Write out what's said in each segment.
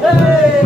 Hey!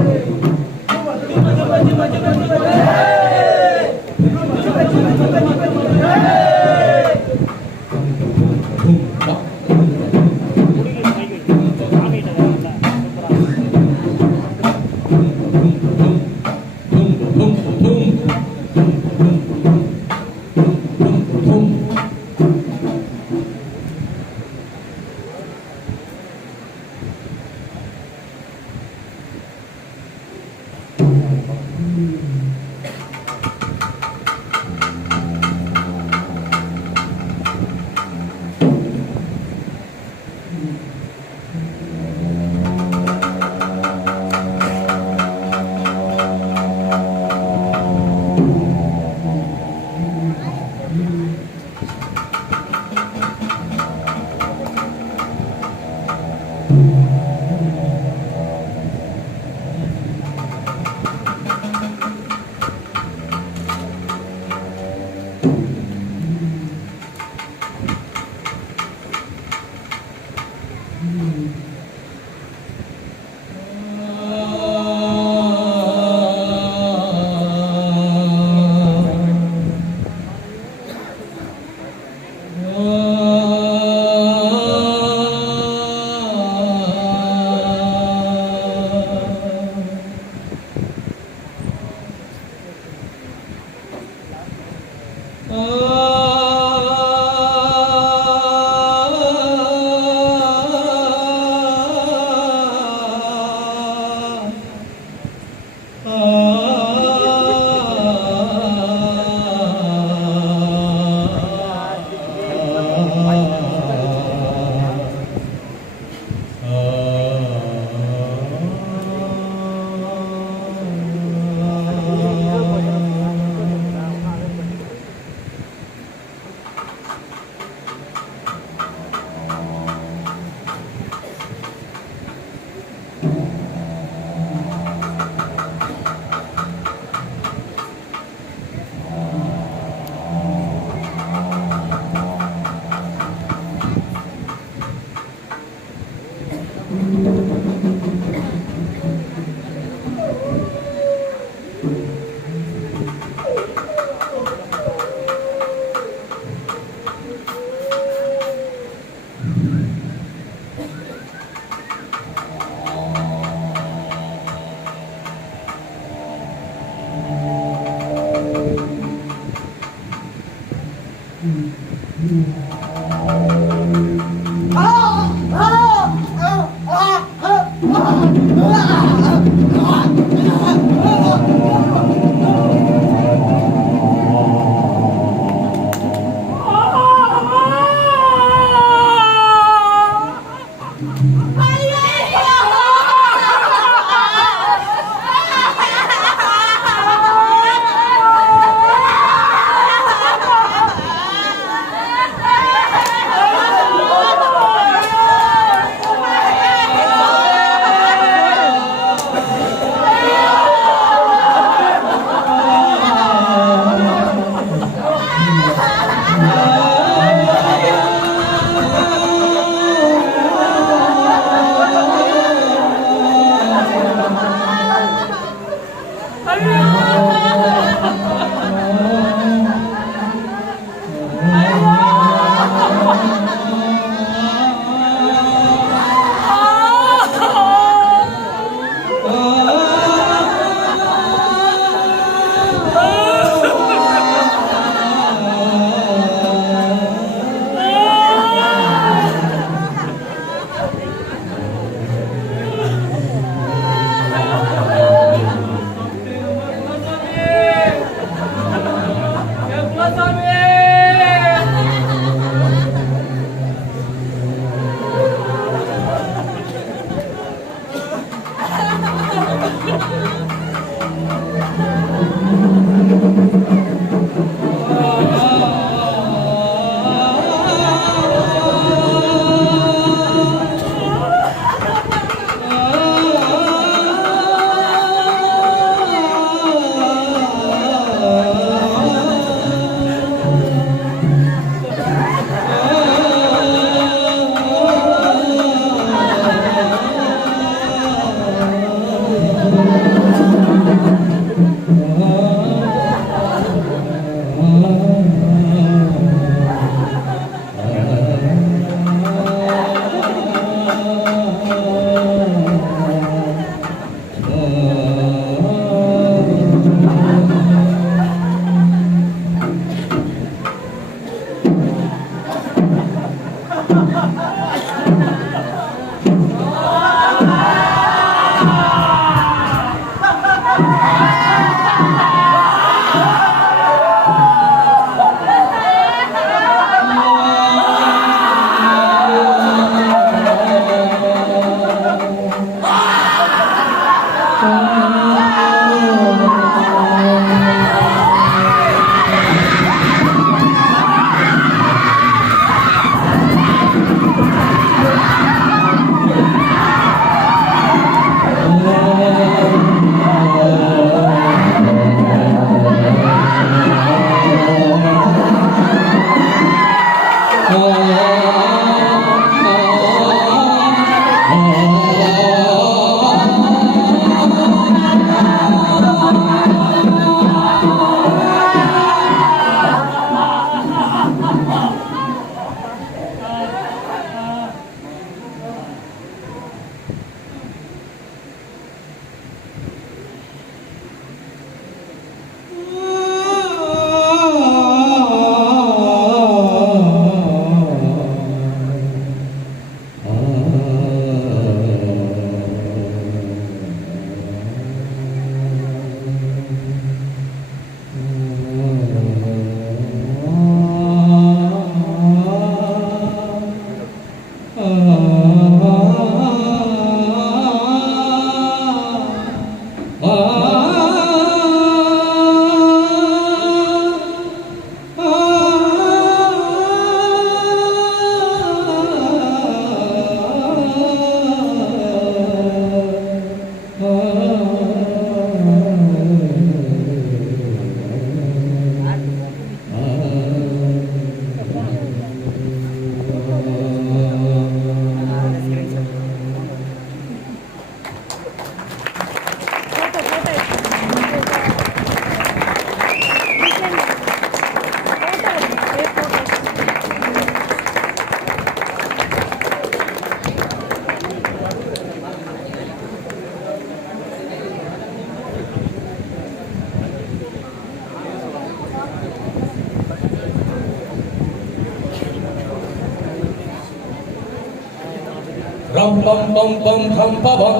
pam pam pam pam pam pam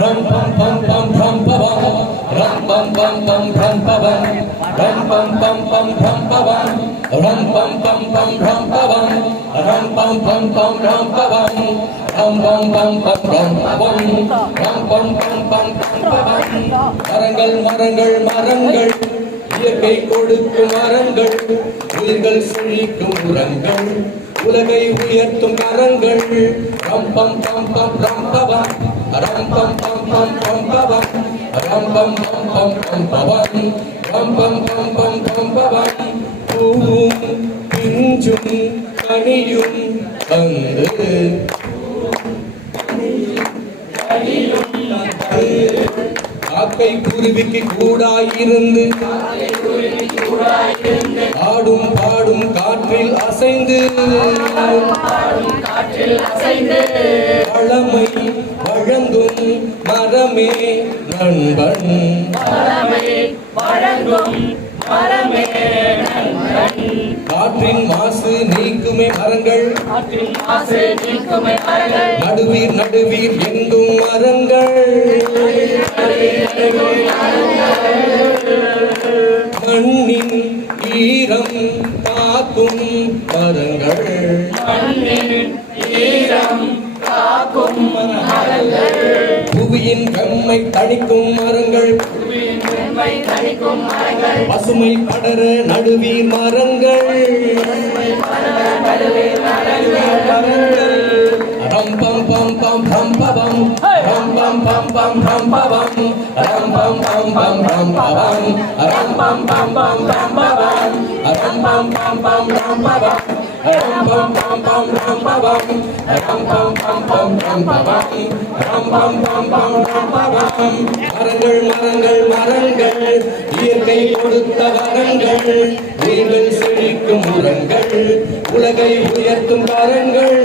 ram pam pam pam pam pam ram pam pam pam pam pam ram pam pam pam pam pam ram pam pam pam pam pam ram pam pam pam pam pam ram pam pam pam pam ram pam pam pam pam மரங்கள் மரங்கள் மரங்கள் இயற்கை கொடுக்கும் மரங்கள் உயிர்கள் செழிக்கும் உரங்கள் உலகை உயர்த்தும் கரங்கள் ரம் பம் பம் பம் ரம் பவம் ரம் பம் பம் பம் பம் பவம் ரம் பம் பம் பம் பம் பவம் ரம் பம் பம் பம் பம் பவம் பூவும் பிஞ்சும் கனியும் வந்து காக்கை குருவிக்கு கூடாயிருந்து ஆடும் பாடும் காற்றில் அசைந்து பழமை வழங்கும் மரமே நண்பன் காற்றின் மாசு நீக்குமே மரங்கள் நடுவீர் நடுவீர் எங்கும் மரங்கள் மண்ணின் ஈரம் காக்கும் மரங்கள் புவியின் வெம்மை தணிக்கும் மரங்கள் பசுமை படர நடுவீர் மரங்கள் ரம் பம் பம் பம் பம் பவம் ரம் பம் பம் பம் பம் பவம் ரம் பம் பம் பம் பம் பவம் ரம் பம் பம் பம் பம் பவம் ரம் பம் பம் பம் பம் பவம் ரம் பம் பம் பம் பம் பவம் ரம் பம் பம் பம் பம் பவம் ரம் பம் பம் பம் பம் பவம் மரங்கள் மரங்கள் மரங்கள் இயற்கை கொடுத்த வரங்கள் நீங்கள் செழிக்கும் உரங்கள் உலகை உயர்த்தும் கரங்கள்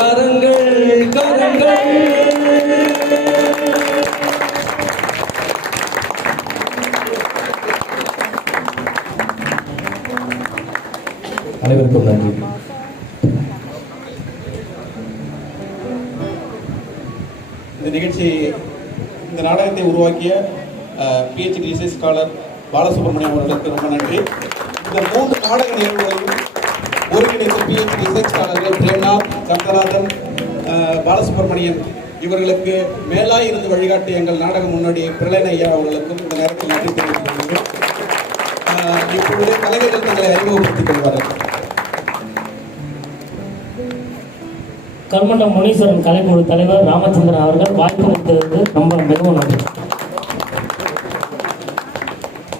கரங்கள் கரங்கள் அனைவருக்கும் நன்றி. இந்த நிகழ்ச்சி இந்த நாடகத்தை உருவாக்கிய PhD ரிசர்ச் ஸ்காலர் பாலசுப்ரமணியம் அவர்களுக்கு ரொம்ப நன்றி. இந்த 3 நாடக நிகழ்வுகளையும் ஒருங்கிணைந்த PhD ரிசர்ச் ஸ்காலர்கள் பிரேம்நாத், சங்கரநாதன், பாலசுப்ரமணியன் இவர்களுக்கு மேலாய் இருந்து வழிகாட்டி எங்கள் நாடக முன்னோடி பிரளயன் ஐயா அவர்களுக்கும் இந்த நேரத்தில் நன்றி தெரிவித்துக் கொள்கிறேன். இப்பொழுது கலைஞர்கள் தங்களை அறிமுகப்படுத்திக் கொள்வார்கள். கல்மண்டம் முனீஸ்வரன் கலைக்குழு தலைவர் ராமச்சந்திரன் அவர்கள் வாய்ப்பு கொடுத்தது ரொம்ப மிகவும் நன்றி.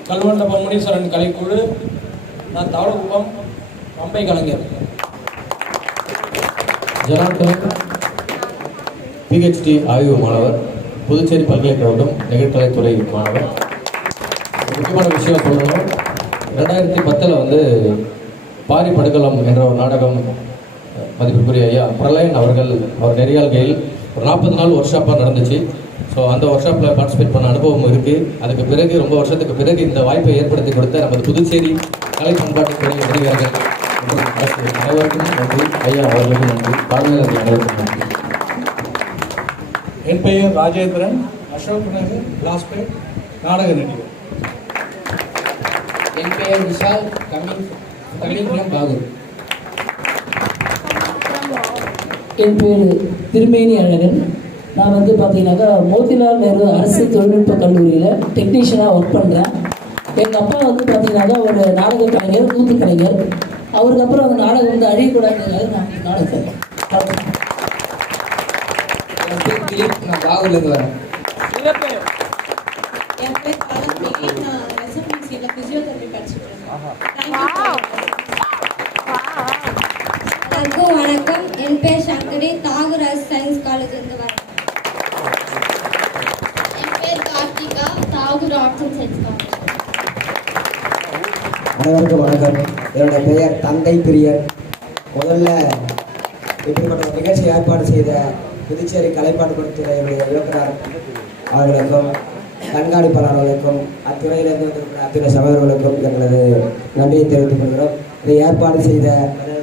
கல்மண்டபம் முனீஸ்வரன் கலைக்குழு, நான் தாவளகுப்பம் பம்பை கலைஞர். ஜனார்த்தன் PhD ஆய்வு மாணவர், புதுச்சேரி பல்கலைக்கழகம் நிகழ்கலைத்துறை மாணவர். முக்கியமான விஷயம் சொல்லணும், 2010 வந்து பாரி படுகளம் என்ற ஒரு நாடகம் மதிப்பிற்குரிய ஐயா பிரளயன் அவர் நெறியாள்கையில் ஒரு 40 நாள் ஒர்க் ஷாப்பாக நடந்துச்சு. ஸோ அந்த ஒர்க் ஷாப்பில் பார்ட்டிசிபேட் பண்ண அனுபவம் இருக்குது. அதுக்கு பிறகு ரொம்ப வருஷத்துக்கு பிறகு இந்த வாய்ப்பை ஏற்படுத்தி கொடுத்த நமது புதுச்சேரி கலை பண்பாட்டுத்துறை உதவியாளர்கள் அனைவருக்கும் நன்றி. ஐயா அவர்களுக்கும் நன்றி. பார்வையாளர்கள் அனைவருக்கும் நன்றி. என் பெயர் ராஜேந்திரன், அசோக் நகர் கிளாஸ்பேட் நாடக நடிகர். என் பெயர் விஷால், கம்மிங் பாகூர். என் பேர் திருமேனி அழகன். நான் வந்து பார்த்தீங்கன்னாக்கா மோதிலால் நேரு அரசு தொழில்நுட்ப கல்லூரியில் டெக்னீஷியனாக ஒர்க் பண்ணுறேன். எங்கள் அப்பா வந்து பார்த்தீங்கன்னாக்கா ஒரு நாடக கலைஞர், கூத்து கலைஞர். அவருக்கு அப்புறம் அந்த நாடகம் வந்து அழியக்கூடாதுங்கிறதுக்காக நான் நாடகம் நான் பாகூர்லேருந்து வரேன். என் பேர் கலந்தி, நான் SMBCல பிசியோதெரபி படிச்சுட்டு இருக்கேன். வணக்கம். என் பேர் சங்கரி, தாகராஜ் சயின்ஸ் காலேஜ்லேருந்து வரேன். என் பேர் Karthika, Tagore Arts and Science College. அனைவருக்கும் வணக்கம். என்னுடைய பெயர் தந்தை பிரியர். முதல்ல இப்படிப்பட்ட நிகழ்ச்சி ஏற்பாடு செய்த புதுச்சேரி கலைப்பாட்டுத்துறையுடைய இயக்குனர் அவர்களுக்கும் கண்காணிப்பாளர்களுக்கும் அத்துறையிலிருந்து வந்திருக்கிற அத்துறை சகோதரர்களுக்கும் எங்களது நன்றியை தெரிவித்துக் கொள்கிறோம். இதை ஏற்பாடு செய்த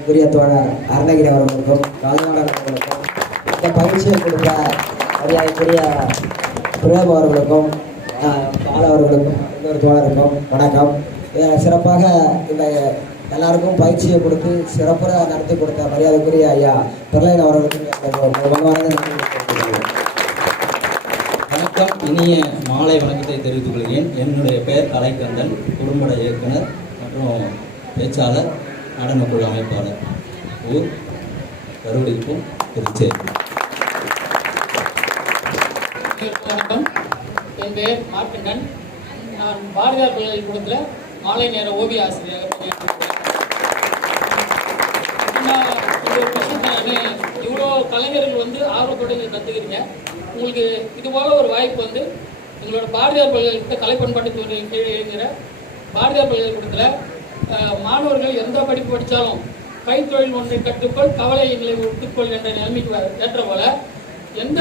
உரிய தோழர் அருணகிரி அவர்களுக்கும், ராஜநாதன் அவர்களுக்கும், இந்த பயிற்சியை கொடுத்த மரியாதைக்குரிய பிரேம் அவர்களுக்கும் பால அவர்களுக்கும் இன்னொரு தோழருக்கும் வணக்கம். சிறப்பாக இந்த எல்லாருக்கும் பயிற்சியை கொடுத்து சிறப்புற நடத்தி கொடுத்த மரியாதைக்குரிய ஐயா பிரலயன் அவர்களுக்கும் வணக்கம். இனிய மாலை வணக்கத்தை தெரிவித்துக் கொள்கிறேன். என்னுடைய பெயர் கலைக்கந்தன், குறும்பட இயக்குனர் மற்றும் பேச்சாளர், நடனக்குழு அமைப்பாளர், ஊர் கருவடிக்கும் திருச்சேரி. வணக்கம், என் பெயர் மார்க்கண்டன். நான் பாரதியார் பல்கலைக்கூடத்தில் மாலை நேர ஓவிய ஆசிரியராக பணியாற்றிருக்கிறேன். இவ்வளோ கலைஞர்கள் வந்து ஆர்வத்தோடு கற்றுக்கிறீங்க. உங்களுக்கு இது போல ஒரு வாய்ப்பு எங்களோட பாரதியார் பல்கலைக்கூட கலை பண்பாட்டுத்துறை கீழே இயங்குகிற பாரதியார் பல்கலைக்கூடத்தில் மாணவர்கள் எந்த படிப்பு படித்தாலும் கைத்தொழில் ஒன்றை கற்றுக்கொள், கவலை எங்களை ஒத்துக்கொள் என்ற நிலைமைக்கு ஏற்ற போல எந்த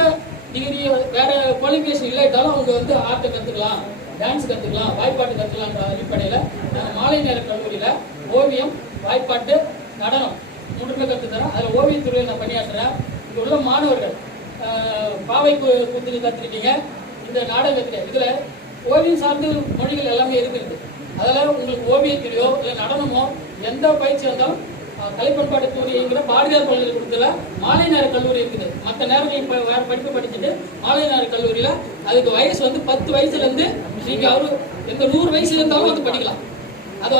டிகிரி வேற குவாலிஃபிகேஷன் இல்லாட்டாலும் அவங்க ஆர்ட்டை கற்றுக்கலாம், டான்ஸ் கற்றுக்கலாம், வாய்ப்பாட்டு கற்றுக்கலான்ற அடிப்படையில் மாலை நேர கல்லூரியில் ஓவியம், வாய்ப்பாட்டு, நடனம் மூன்றுமே கற்றுத்தரேன். அதில் ஓவியத்துறையில் நான் பணியாற்றுறேன். இங்கே உள்ள மாணவர்கள் பாவை கூத்து கற்றுருக்கீங்க, இந்த நாடகத்தில் இதில் ஓவியம் சார்ந்த மொழிகள் எல்லாமே இருக்குது. அதில் உங்களுக்கு ஓவியத்திலையோ இல்லை நடனமோ எந்த பயிற்சி இருந்தாலும் கலை பண்பாட்டுத்துறைங்கிற பாரதியார் பல்கலைக்கூடத்தில் மாலை நேர கல்லூரி இருக்குது. மற்ற நேரங்கள் வேறு படிப்பு படிச்சுட்டு மாலை நேர கல்லூரியில் அதுக்கு வயசு 10 வயசுலேருந்து நீங்கள் எந்த 100 வயசுல இருந்தாலும் படிக்கலாம். அது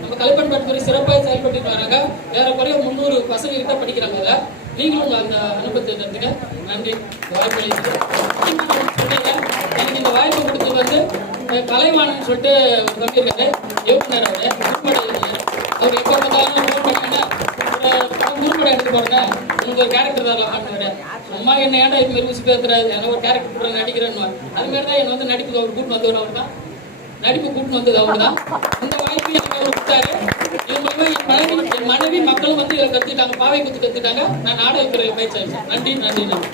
நம்ம கலை பண்பாட்டுத்துறை சிறப்பாக செயல்பட்டு வராங்க. ஏறக்குறைய 300 பசங்க கிட்ட படிக்கிறாங்க. அதில் நீங்களும் அந்த அனுபவத்தை எடுத்துங்க. நன்றி. வாய்ப்பு எனக்கு இந்த வாய்ப்பு கொடுத்தது கலைவாணன் சொல்லிட்டு ஒரு தம்பி இருக்காரு, இயக்குனர். அவர் எப்போ பார்த்தாலும் குறும்படம் எடுத்து பாருங்க, உங்களுக்கு ஒரு கேரக்டர் தரலாம் ஆட்டுவாரு. சும்மா என்ன ஏன்டா இது மாதிரி ஊசி பேசுறாரு, ஏன்னா ஒரு கேரக்டர் கூட நடிக்கிறேன்னு அதுமாரி தான் என்னை நடிப்புக்கு அவர் கூட்டு வந்தவர். அவர் தான் நடிப்பு கூட்டு வந்தது அவர் தான். இந்த வாய்ப்பு எனக்கு அவர் கொடுத்தாரு. இது மூலமா என் மனைவி மக்களும் இதில் கற்றுக்கிட்டாங்க, பாவை குத்து கற்றுக்கிட்டாங்க. நான் நாடகத்துறையில் பயிற்சி அளிச்சேன். நன்றி நன்றி நன்றி.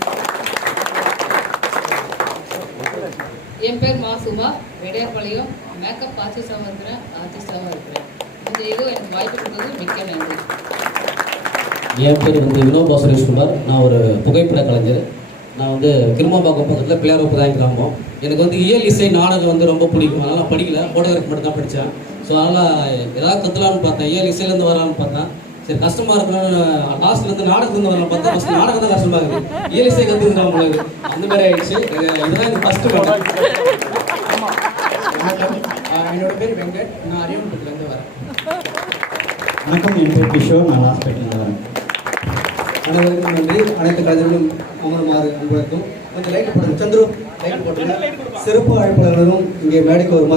என் பேர் மாசுமா, விடையாப்பாளையம். மேக்கப் ஆர்டிஸ்டாகவும் இருக்கிறேன், ஆர்டிஸ்டாகவும் இருக்கிறேன். இந்த இது எனக்கு வாய்ப்பு கொடுத்தது மிக்க நன்றி. என் பேர் வினோபா சுரேஷ்குமார். நான் ஒரு புகைப்பட கலைஞர். நான் கிருமாம்பாக்கம் பக்கத்தில் பிள்ளையாரோப்புதான் கிராமம். எனக்கு இயல் இசை நாடகம் ரொம்ப பிடிக்கும். அதனால் படிக்கல, ஃபோட்டோகிராஃபி மட்டும் தான் படித்தேன். ஸோ அதனால் ஏதாவது கற்றுலான்னு பார்த்தேன். இயல் இசையிலேருந்து வரலான்னு பார்த்தேன். சரி கஷ்டமாக இருக்கணும்னு லாஸ்ட்லேருந்து நாடகத்துலேருந்து வரலான்னு பார்த்தா ஃபஸ்ட் நாடகம் தான் கஷ்டமாக இருக்குது. இயல் இசை கற்றுக்கலாம் உங்களுக்கு அந்த மாதிரி ஆகிடுச்சு. இதுதான் எனக்கு ஃபஸ்ட்டு வணக்கம், என்னோட பேர் வெங்கட். நான் அரியவன்புரத்துலேருந்து வரேன். வணக்கம், என் பேர் கிஷோர். நான் லாஸ்பேட்டில் வரேன். அனைவருக்கும் நன்றி. அனைத்து கலைஞர்களும் அமருமாறு அன்புக்கும் கொஞ்சம் லைட் போடுங்க. சந்துரு லைட் போட்டுங்க. சிறப்பு அழைப்பாளர்களும் இங்கே மேடைக்கு வருமாறு